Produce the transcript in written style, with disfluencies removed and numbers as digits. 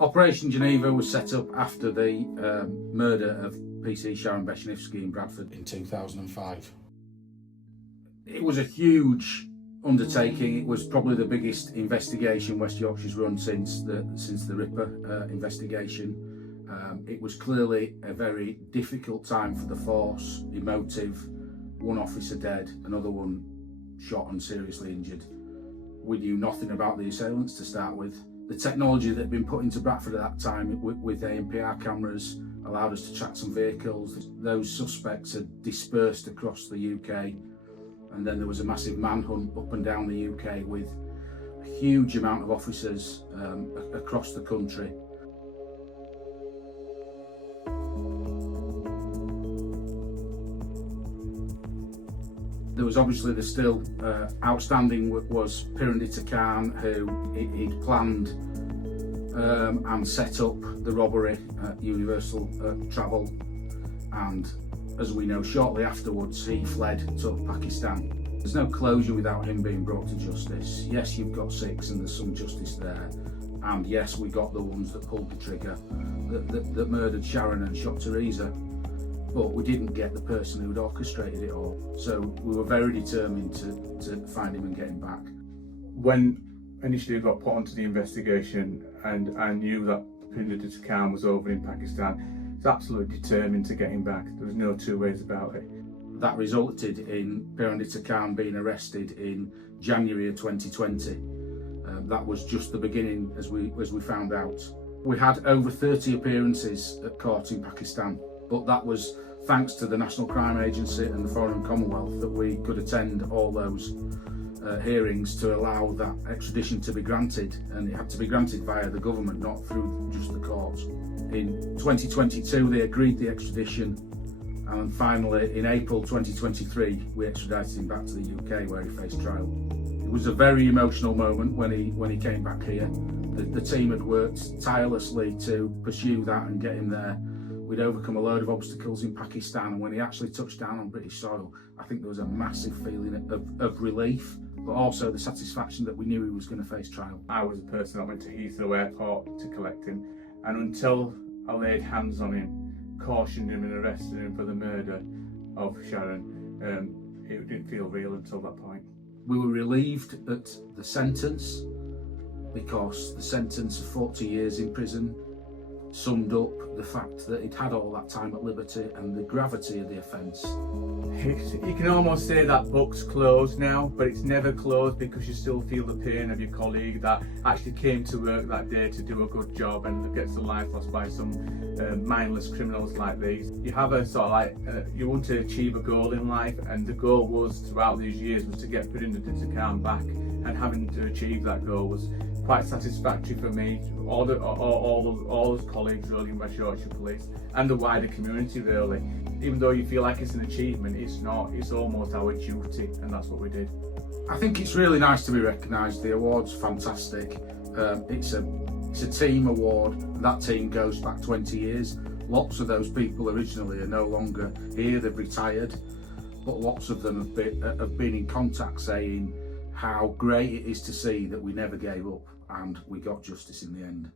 Operation Geneva was set up after the murder of PC Sharon Beshenivsky in Bradford in 2005. It was a huge undertaking. It was probably the biggest investigation West Yorkshire's run since the Ripper investigation. It was clearly a very difficult time for the force, emotive, one officer dead, another one shot and seriously injured. We knew nothing about the assailants to start with. The technology that had been put into Bradford at that time with ANPR cameras allowed us to track some vehicles. Those suspects had dispersed across the UK, and then there was a massive manhunt up and down the UK with a huge amount of officers across the country. There was obviously the still outstanding was Pirandita Khan, who he'd planned and set up the robbery at Universal Travel, and as we know, shortly afterwards he fled to Pakistan. There's no closure without him being brought to justice. Yes, you've got 6 and there's some justice there, and yes, we got the ones that pulled the trigger, that murdered Sharon and shot Teresa. But we didn't get the person who'd orchestrated it all. So we were very determined to find him and get him back. When initially I got put onto the investigation and I knew that Pirandita Khan was over in Pakistan, I was absolutely determined to get him back. There was no two ways about it. That resulted in Pirandita Khan being arrested in January of 2020. That was just the beginning, as we found out. We had over 30 appearances at court in Pakistan, but that was thanks to the National Crime Agency and the Foreign Commonwealth that we could attend all those hearings to allow that extradition to be granted, and it had to be granted via the government, not through just the courts. In 2022 they agreed the extradition, and finally in April 2023 we extradited him back to the UK where he faced trial. It was a very emotional moment when he came back here. The team had worked tirelessly to pursue that and get him there. We'd overcome a load of obstacles in Pakistan, and when he actually touched down on British soil, I think there was a massive feeling of relief, but also the satisfaction that we knew he was going to face trial. I was the person that went to Heathrow Airport to collect him, and until I laid hands on him, cautioned him and arrested him for the murder of Sharon, it didn't feel real until that point. We were relieved at the sentence, because the sentence of 40 years in prison summed up the fact that he'd had all that time at liberty and the gravity of the offence. You can almost say that book's closed now, but it's never closed because you still feel the pain of your colleague that actually came to work that day to do a good job and gets a life lost by some mindless criminals like these. You have a sort of like, you want to achieve a goal in life, and the goal was throughout these years was to get Pirandita Khan back, and having to achieve that goal was quite satisfactory for me, all those colleagues really in West Yorkshire Police and the wider community really. Even though you feel like it's an achievement, it's not, it's almost our duty, and that's what we did. I think it's really nice to be recognised. The award's fantastic. It's a team award, and that team goes back 20 years. Lots of those people originally are no longer here, they've retired, but lots of them have been in contact saying how great it is to see that we never gave up and we got justice in the end.